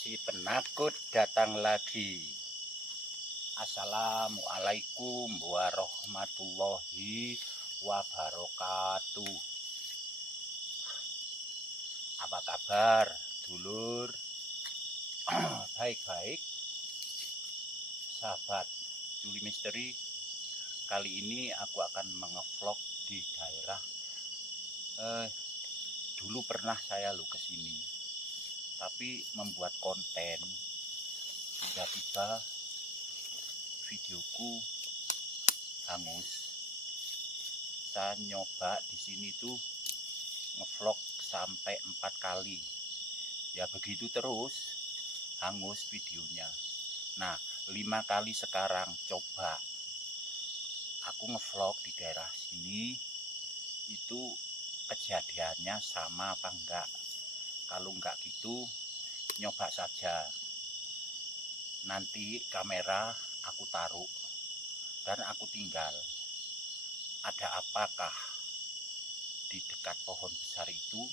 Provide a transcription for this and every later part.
Si penakut datang lagi. Assalamualaikum warahmatullahi wabarakatuh. Apa kabar, dulur? Baik-baik, sahabat Juli Misteri. Kali ini aku akan mengevlog di daerah. Dulu pernah saya kesini, tapi membuat konten tiba-tiba videoku hangus. Saya nyoba di sini tuh ngevlog sampai 4 kali. Ya begitu terus hangus videonya. Nah, 5 kali sekarang coba aku ngevlog di daerah sini, itu kejadiannya sama apa enggak. Kalau enggak gitu, nyoba saja. Nanti kamera aku taruh dan aku tinggal. Ada apakah di dekat pohon besar itu?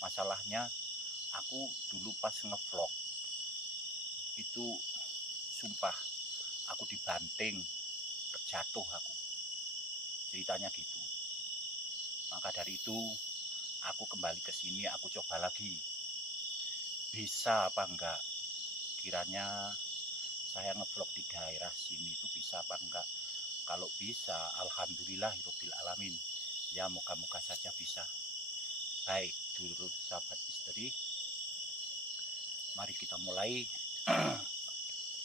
Masalahnya aku dulu pas ngevlog itu sumpah aku dibanting, terjatuh aku. Ceritanya gitu. Maka dari itu aku kembali ke sini, aku coba lagi. Bisa apa enggak? Kiranya saya ngevlog di daerah sini itu bisa apa enggak? Kalau bisa, alhamdulillahirabbil alamin. Ya moga-moga saja bisa. Baik, dulur sahabat misteri, mari kita mulai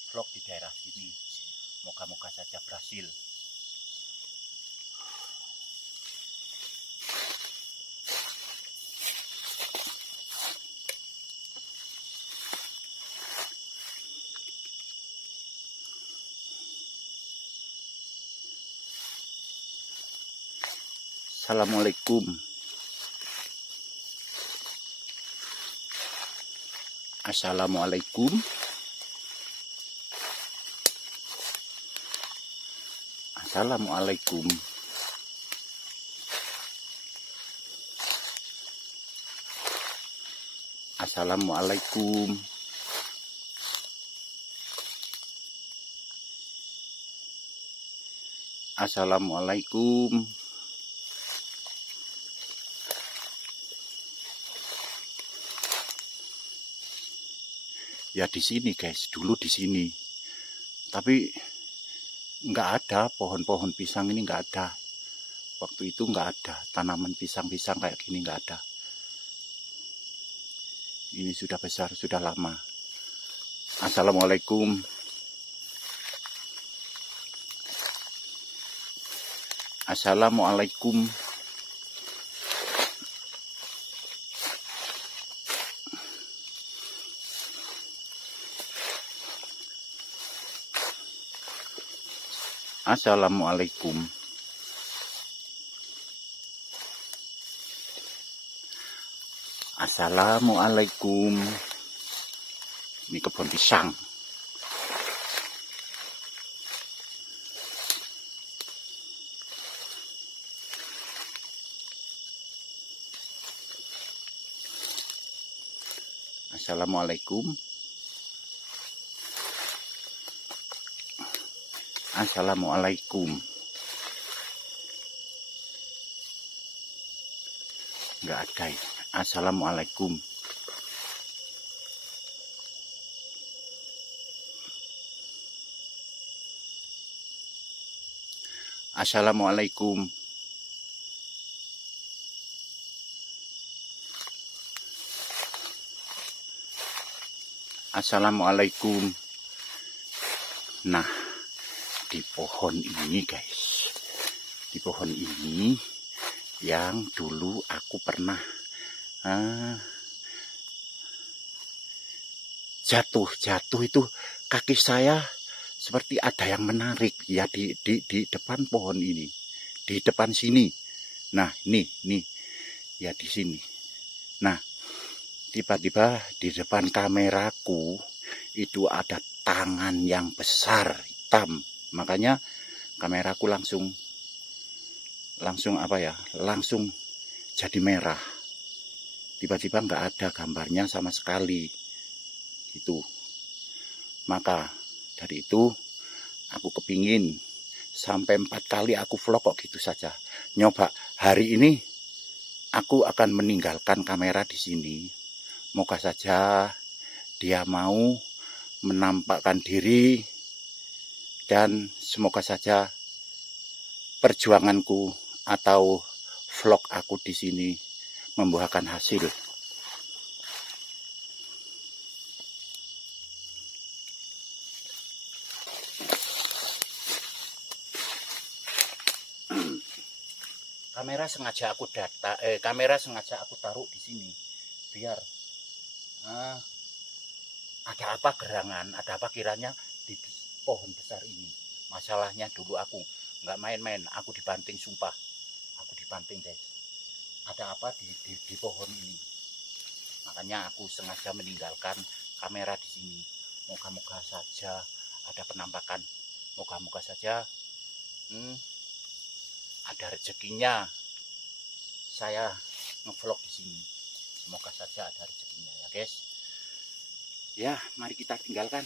vlog di daerah sini. Moga-moga saja berhasil. Assalamualaikum. Assalamualaikum. Assalamualaikum. Assalamualaikum. Assalamualaikum. Ya di sini guys, dulu di sini. Tapi nggak ada pohon-pohon pisang ini, nggak ada. Waktu itu nggak ada tanaman pisang-pisang kayak gini, nggak ada. Ini sudah besar, sudah lama. Assalamualaikum. Assalamualaikum. Assalamualaikum. Assalamualaikum. Ini kebun pisang. Assalamualaikum. Assalamualaikum. Nggak ada ya. Assalamualaikum. Assalamualaikum. Assalamualaikum. Nah, di pohon ini guys, di pohon ini yang dulu aku pernah jatuh itu, kaki saya seperti ada yang menarik ya di depan pohon ini, di depan sini. Nah, nih ya di sini. Nah, tiba-tiba di depan kameraku itu ada tangan yang besar hitam. Makanya kameraku langsung apa ya, langsung jadi merah. Tiba-tiba nggak ada gambarnya sama sekali. Itu. Maka dari itu aku kepingin sampai 4 kali aku vlog kok gitu saja. Nyoba hari ini aku akan meninggalkan kamera di sini. Moga saja dia mau menampakkan diri dan semoga saja perjuanganku atau vlog aku di sini membuahkan hasil. Kamera sengaja aku taruh di sini biar ada apa gerangan, ada apa kiranya di pohon besar ini. Masalahnya dulu aku nggak main-main, aku dibanting, sumpah, aku dibanting guys. Ada apa di pohon ini? Makanya aku sengaja meninggalkan kamera di sini. Moga-moga saja ada penampakan, moga-moga saja ada rezekinya saya ngevlog di sini. Semoga saja ada rezekinya ya guys. Ya, mari kita tinggalkan.